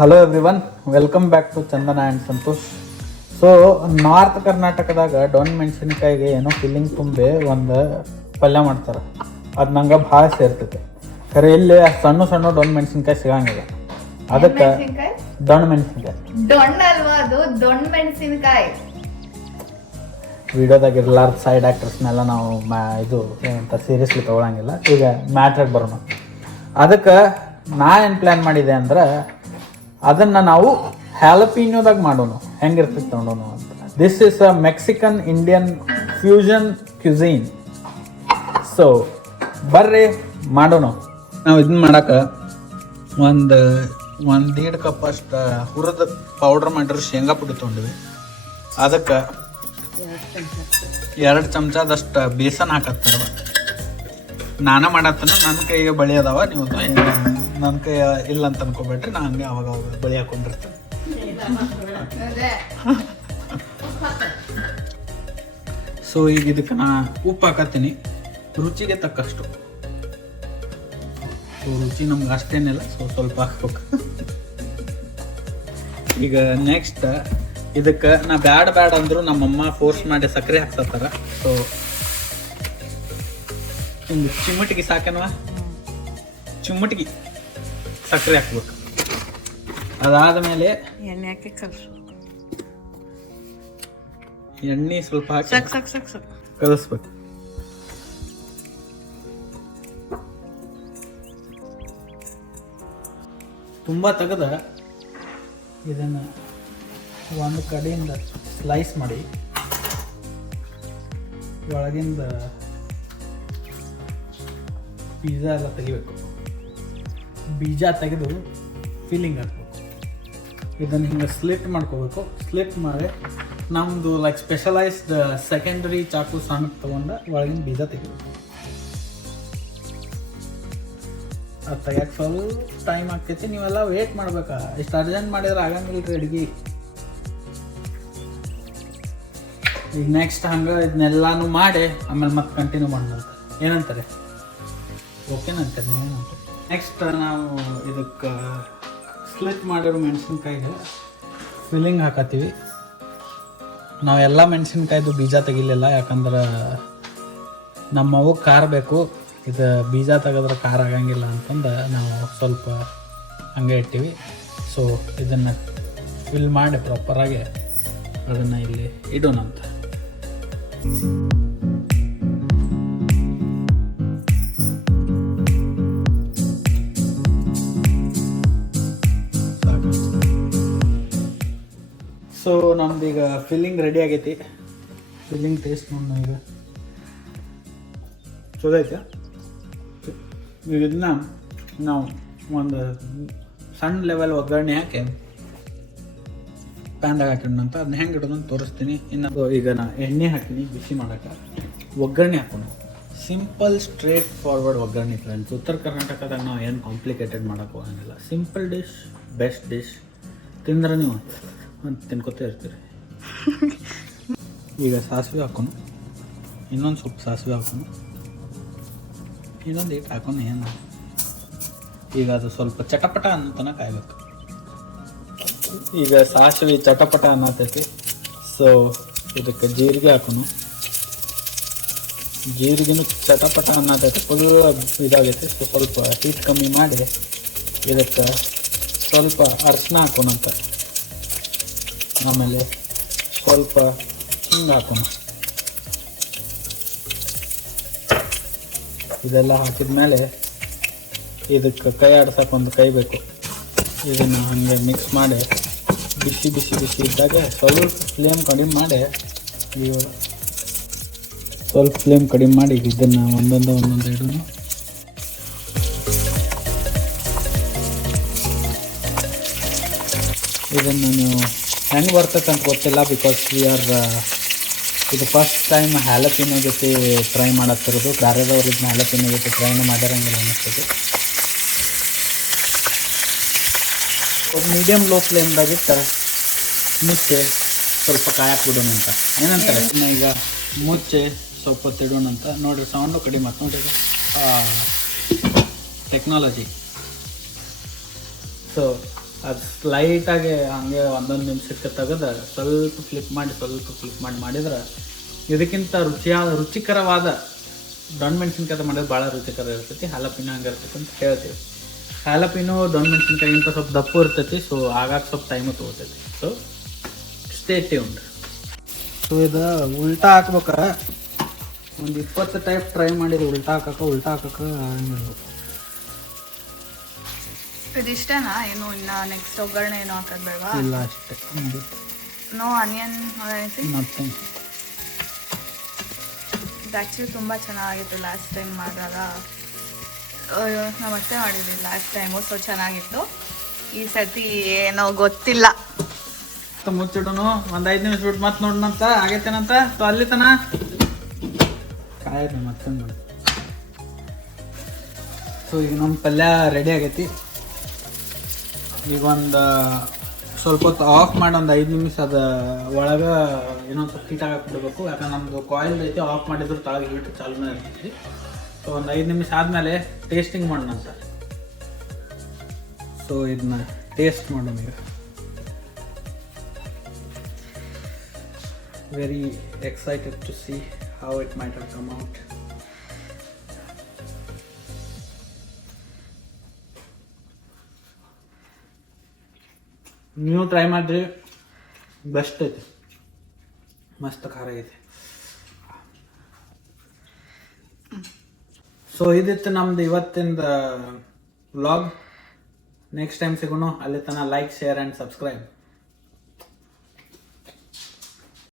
Hello everyone, welcome back to Chandana and Santosh. So north ಕರ್ನಾಟಕದಾಗ ಡೊಣ್ ಮೆಣಸಿನ್ಕಾಯಿಗೆ ಏನೋ ಫಿಲ್ಲಿಂಗ್ ತುಂಬಿ ಒಂದು ಪಲ್ಯ ಮಾಡ್ತಾರೆ. ಅದು ನಂಗೆ ಭಾಳ ಸೇರ್ತೈತೆ. ಖರೆ ಇಲ್ಲಿ ಸಣ್ಣ ಸಣ್ಣ ಡೊಣ್ ಮೆಣಸಿನ್ಕಾಯಿ ಸಿಗಂಗಿಲ್ಲ. ಅದಕ್ಕೆ ಡೊಣ್ ಮೆಣಸಿನ್ಕಾಯಿ ಅಲ್ವಾ ಅದು ದೊಣ್ಣ್ ಮೆಣಸಿನಕಾಯಿ. ವಿಡಿಯೋದಾಗ ಇರ್ಲಾರ್ದ ಸೈಡ್ ಆ್ಯಕ್ಟರ್ಸ್ನೆಲ್ಲ ನಾವು ಇದು ಏನಂತ ಸೀರಿಯಸ್ಲಿ ತೊಗೊಳಂಗಿಲ್ಲ. ಈಗ ಮ್ಯಾಟ್ರಿಗೆ ಬರೋಣ. ಅದಕ್ಕೆ ನಾ ಏನು ಪ್ಲ್ಯಾನ್ ಮಾಡಿದೆ ಅಂದ್ರೆ ಅದನ್ನು ನಾವು ಹ್ಯಾಲಪಿನೋದಾಗ ಮಾಡೋಣ, ಹೆಂಗಿರ್ತೈತೆ ನೋಡೋಣ ಅಂತ. This is a Mexican Indian fusion cuisine. So ಬರ್ರಿ ಮಾಡೋಣ. ನಾವು ಇದನ್ನ ಮಾಡಕ್ಕೆ ಒಂದು 1.5 ಕಪ್ ಅಷ್ಟು ಹುರಿದ ಪೌಡ್ರ್ ಮಾಡಿರೋ ಶೇಂಗಾ ಪುಡಿ ತೊಗೊಂಡ್ವಿ. ಅದಕ್ಕೆ 2 ಚಮಚದಷ್ಟು ಬೇಸನ್ ಹಾಕತ್ತಾರ. ನಾನೇ ಮಾಡತ್ತನ, ನನ್ನ ಕೈಗೆ ಬಳಿ ಅದಾವ. ನೀವು ನನ್ನ ಕೈ ಇಲ್ಲ ಅಂತ ಅನ್ಕೋಬೇಡ್ರಿ, ನಾ ಹಂಗೆ ಅವಾಗ ಬಳಿ ಹಾಕೊಂಡಿರ್ತೇನೆ. ಸೊ ಈಗ ಇದಕ್ಕೆ ನಾ ಉಪ್ಪು ಹಾಕತ್ತೀನಿ, ರುಚಿಗೆ ತಕ್ಕಷ್ಟು. ಸೊ ರುಚಿ ನಮ್ಗೆ ಅಷ್ಟೇನಿಲ್ಲ, ಸೊ ಸ್ವಲ್ಪ ಹಾಕ್ಬೇಕು. ಈಗ ನೆಕ್ಸ್ಟ್ ಇದಕ್ಕೆ ನಾ ಬ್ಯಾಡ ಅಂದ್ರು ನಮ್ಮಮ್ಮ ಫೋರ್ಸ್ ಮಾಡಿ ಸಕ್ಕರೆ ಹಾಕ್ಸತ್ತಾರ. ಸೊ ಒಂದು ಚಿಮ್ಮಟಿಗೆ ಸಾಕೇನವ, ಚಿಮ್ಮಟಿಗೆ ಸಕ್ಕರೆ ಹಾಕ್ಬೇಕು. ಅದಾದಮೇಲೆ ಎಣ್ಣೆ ಹಾಕಿ ಕಲಿಸ್ಬೇಕು. ಎಣ್ಣೆ ಸ್ವಲ್ಪ ಹಾಕಿ ಕಲಿಸ್ಬೇಕು. ತುಂಬ ತೆಗೆದ ಇದನ್ನು ಒಂದು ಕಡೆಯಿಂದ ಸ್ಲೈಸ್ ಮಾಡಿ ಒಳಗಿಂದ ಬೀಜ ಎಲ್ಲ ತೆಗಿಬೇಕು. ಬೀಜ ತೆಗೆದು ಫಿಲ್ಲಿಂಗ್ ಹಾಕ್ಬೇಕು. ಇದನ್ನು ಹಿಂಗೆ ಸ್ಲಿಟ್ ಮಾಡ್ಕೋಬೇಕು. ಸ್ಲಿಟ್ ಮಾಡಿ ನಮ್ಮದು ಲೈಕ್ ಸ್ಪೆಷಲೈಸ್ಡ್ ಸೆಕೆಂಡರಿ ಚಾಕು ಸಣ್ಣ ತೊಗೊಂಡು ಒಳಗಿನ ಬೀಜ ತೆಗಿಬೇಕು. ಅದು ತೆಗಿಯಕ್ಕೆ ಸ್ವಲ್ಪ ಟೈಮ್ ಆಗ್ತೈತಿ. ನೀವೆಲ್ಲ ವೇಟ್ ಮಾಡ್ಬೇಕಾ. ಇಷ್ಟು ಅರ್ಜೆಂಟ್ ಮಾಡಿದ್ರೆ ಆಗಂಗಿಲ್ಲ ರೀ ಅಡುಗೆ. ಈಗ ನೆಕ್ಸ್ಟ್ ಹಂಗೆ ಇದನ್ನೆಲ್ಲಾನು ಮಾಡಿ ಆಮೇಲೆ ಮತ್ತೆ ಕಂಟಿನ್ಯೂ ಮಾಡ್ಬೇಕು. ಏನಂತಾರೆ? ಓಕೆನಂತಾರೆ ನೀವೇನಂತಾರೆ? ನೆಕ್ಸ್ಟ್ ನಾವು ಇದಕ್ಕೆ ಸ್ಲಿಟ್ ಮಾಡಿರೋ ಮೆಣಸಿನ್ಕಾಯಿಗೆ ಫಿಲ್ಲಿಂಗ್ ಹಾಕತ್ತೀವಿ. ನಾವೆಲ್ಲ ಮೆಣಸಿನ್ಕಾಯ್ದು ಬೀಜ ತೆಗಿಲಿಲ್ಲ, ಯಾಕಂದ್ರೆ ನಮ್ಮವು ಖಾರ ಬೇಕು. ಇದು ಬೀಜ ತೆಗೆದ್ರೆ ಖಾರ ಆಗಂಗಿಲ್ಲ ಅಂತಂದು ನಾವು ಸ್ವಲ್ಪ ಹಂಗೆ ಇಟ್ಟಿವಿ. ಸೊ ಇದನ್ನು ಫಿಲ್ ಮಾಡಿ ಪ್ರಾಪರಾಗಿ ಅದನ್ನು ಇಲ್ಲಿ ಇಡೋಣಂತ. ಸೊ ನಮ್ದೀಗ ಫಿಲ್ಲಿಂಗ್ ರೆಡಿ ಆಗೈತಿ. ಫಿಲ್ಲಿಂಗ್ ಟೇಸ್ಟ್ ನೋಡಿ ಈಗ ಚಲೋ ಐತೆ. ಈಗ ಇದನ್ನ ನಾವು ಒಂದು ಸಣ್ಣ ಲೆವೆಲ್ ಒಗ್ಗರಣೆ ಹಾಕಿ ಪ್ಯಾನ್ದಾಗ ಹಾಕಿಡೋಣಂತ. ಅದನ್ನ ಹೆಂಗೆ ಇಡೋದಂತ ತೋರಿಸ್ತೀನಿ. ಇನ್ನು ಈಗ ನಾ ಎಣ್ಣೆ ಹಾಕಿನಿ ಬಿಸಿ ಮಾಡೋಕ್ಕೆ. ಒಗ್ಗರಣೆ ಹಾಕೋಣ. ಸಿಂಪಲ್ ಸ್ಟ್ರೇಟ್ ಫಾರ್ವರ್ಡ್ ಒಗ್ಗರಣೆ ಫ್ರೆಂಡ್ಸ್. ಉತ್ತರ ಕರ್ನಾಟಕದಾಗ ನಾವು ಏನು ಕಾಂಪ್ಲಿಕೇಟೆಡ್ ಮಾಡೋಕ್ಕೆ ಹೋಗಂಗಿಲ್ಲ. Simple dish, best dish. ತಿಂದ್ರೆ ನೀವು ಅಂತ ತಿನ್ಕೋತಾ ಇರ್ತೀರಿ. ಈಗ ಸಾಸಿವೆ ಹಾಕೋಣ. ಇನ್ನೊಂದು ಸ್ವಲ್ಪ ಸಾಸಿವೆ ಹಾಕೋಣ. ಇನ್ನೊಂದು ಇಟ್ಟು ಹಾಕೋಣ. ಏನು ಈಗ ಅದು ಸ್ವಲ್ಪ ಚಟಪಟ ಅನ್ನತನ ಕಾಯ್ಬೇಕು. ಈಗ ಸಾಸಿವೆ ಚಟಪಟ ಅನ್ನತೈತಿ. ಸೊ ಇದಕ್ಕೆ ಜೀರಿಗೆ ಹಾಕೋಣ. ಜೀರಿಗೆನೂ ಚಟಪಟ ಅನ್ನತೈತಿ, ಫುಲ್ ಇದಾಗೈತಿ. ಸೊ ಸ್ವಲ್ಪ ಹೀಟ್ ಕಮ್ಮಿ ಮಾಡಿ ಇದಕ್ಕೆ ಸ್ವಲ್ಪ ಅರಿಶಿನ ಹಾಕೋಣಂತ. ಆಮೇಲೆ ಸ್ವಲ್ಪ ಹಿಂಗೆ ಹಾಕೋಣ. ಇದೆಲ್ಲ ಹಾಕಿದ ಮೇಲೆ ಇದಕ್ಕೆ ಕೈ ಆಡ್ಸೋಕೆ ಒಂದು ಕೈ ಬೇಕು. ಇದನ್ನು ಹಾಗೆ ಮಿಕ್ಸ್ ಮಾಡಿ ಬಿಸಿ ಬಿಸಿ ಬಿಸಿ ಇದ್ದಾಗ ಸ್ವಲ್ಪ ಫ್ಲೇಮ್ ಕಡಿಮೆ ಮಾಡಿ ಇದನ್ನು ಒಂದೊಂದು ಇಡೋಣ. ಇದನ್ನು ನೀವು ಹೆಂಗೆ ಬರ್ತೈತೆ ಅಂತ ಗೊತ್ತಿಲ್ಲ, ಬಿಕಾಸ್ ಇದು ಫಸ್ಟ್ ಟೈಮ್ ಹ್ಯಾಲಪಿನೋ ಜೊತೆ ಟ್ರೈ ಮಾಡತ್ತಿರೋದು. ಬೇರೆದವ್ರು ಇದನ್ನ ಹ್ಯಾಲಪಿನೋ ಜೊತೆ ಟ್ರೈನು ಮಾಡಿರಂಗಿಲ್ಲ ಅನ್ನಿಸ್ತದೆ. ಒಂದು ಮೀಡಿಯಮ್ ಲೋ ಫ್ಲೇಮ್ದಾಗಿಟ್ಟ ಮುಚ್ಚೆ ಸ್ವಲ್ಪ ಕಾಯಕ್ಕೆ ಬಿಡೋಣ ಅಂತ. ಏನಂತಾರೆ ಈಗ ಮುಚ್ಚೆ ಸ್ವಲ್ಪ ಹೊತ್ತಿಡೋಣ ಅಂತ. ನೋಡಿರಿ ಸೌಂಡು ಕಡಿಮೆ ಆಯ್ತು ನೋಡಿರಿ. ಟೆಕ್ನಾಲಜಿ. ಸೊ ಅದು ಸ್ಲೈಟಾಗಿ ಹಂಗೆ ಒಂದೊಂದು ನಿಮಿಷಕ್ಕೆ ತೆಗೆದು ಸ್ವಲ್ಪ ಫ್ಲಿಪ್ ಮಾಡಿ ಮಾಡಿದ್ರೆ ಇದಕ್ಕಿಂತ ರುಚಿಕರವಾದ ದೊಣ್ಣೆ ಮೆಣಸಿನ್ಕಾಯಿ ಮಾಡಿದ್ರೆ ಭಾಳ ರುಚಿಕರ ಇರ್ತೈತಿ. ಹ್ಯಾಲಪಿನೋ ಹಂಗೆ ಇರ್ತೈತಿ ಅಂತ ಹೇಳ್ತೀವಿ. ಹ್ಯಾಲಪಿನೋ ದೊಣ್ಣೆ ಮೆಣಸಿನ್ಕಾಯಿಗಿಂತ ಸ್ವಲ್ಪ ದಪ್ಪು ಇರ್ತೈತಿ. ಸೊ ಆಗಾಗ ಸ್ವಲ್ಪ ಟೈಮು ತೊಗೋತೈತಿ. So stay tuned. ಸೊ ಇದು ಉಲ್ಟಾ ಹಾಕ್ಬೇಕಾರೆ ಒಂದು 20 ಟೈಪ್ ಟ್ರೈ ಮಾಡಿದೆ. ಉಲ್ಟಾ ಹಾಕಕ್ಕೆ ಹಂಗಿರ್ಬೇಕು. ಇದಿಷ್ಟೇನಾ? ಏನು ಇನ್ನು ನೆಕ್ಸ್ಟ್ ಒಗ್ಗರಣೆ ಏನೋ ಹಾಕೋದು ಬೇಡವಾ? ಇಲ್ಲ ಅಷ್ಟೇ. No onion nothing. ಇದು ಆ್ಯಕ್ಚುಲಿ ತುಂಬ ಚೆನ್ನಾಗಿತ್ತು ಲಾಸ್ಟ್ ಟೈಮ್ ಮಾಡಿದಾಗ. ನಾವು ಅಷ್ಟೇ ಮಾಡಿದ್ವಿ ಲಾಸ್ಟ್ ಟೈಮು. ಸೊ ಚೆನ್ನಾಗಿತ್ತು. ಈ ಸರ್ತಿ ಏನೋ ಗೊತ್ತಿಲ್ಲ. ಮುಚ್ಚಿಡೋನು ಒಂದು 5 ನಿಮಿಷ ಬಿಟ್ಟು ಮತ್ತೆ ನೋಡೋಣಂತ ಆಗೈತೇನಂತ. ಸೊ ಅಲ್ಲಿ ತನ ಕಾಯ್ದು ಮತ್ತೆ ನೋಡಿ. ಸೊ ಈಗ ನಮ್ಮ ಪಲ್ಯ ರೆಡಿ ಆಗೈತಿ. ಈಗ ಒಂದು ಸ್ವಲ್ಪ ಹೊತ್ತು ಆಫ್ ಮಾಡಿ ಒಂದು 5 ನಿಮಿಷ ಅದು ಒಳಗೆ ಇನ್ನೊಂದು ಸ್ವಲ್ಪ ಹೀಟ್ ಆಗಕ್ಕೆ ಬಿಡಬೇಕು. ಯಾಕಂದ್ರೆ ನಮ್ಮದು ಕಾಯಿಲ್ ಐತಿ. ಆಫ್ ಮಾಡಿದ್ರು ತಳಗೆ ಹೀಟ್ ಚಾಲೂನೇ ಇರ್ತೈತಿ. ಸೊ ಒಂದು 5 ನಿಮಿಷ ಆದಮೇಲೆ ಟೇಸ್ಟಿಂಗ್ ಮಾಡೋಣ ಅಂತ. ಸೊ ಇದನ್ನ ಟೇಸ್ಟ್ ಮಾಡೋಣ ಈಗ. Very excited to see how it might have come out. ನೀವು ಟ್ರೈ ಮಾಡಿರಿ, ಬೆಸ್ಟ್ ಐತಿ. ಮಸ್ತ್ ಖಾರ ಐತಿ. ಸೊ ಇದಿತ್ತು ನಮ್ದು ಇವತ್ತಿಂದ ವ್ಲಾಗ್. ನೆಕ್ಸ್ಟ್ ಟೈಮ್ ಸಿಗೋಣ. ಅಲ್ಲಿ ತನಕ ಲೈಕ್, ಶೇರ್ ಆ್ಯಂಡ್ ಸಬ್ಸ್ಕ್ರೈಬ್.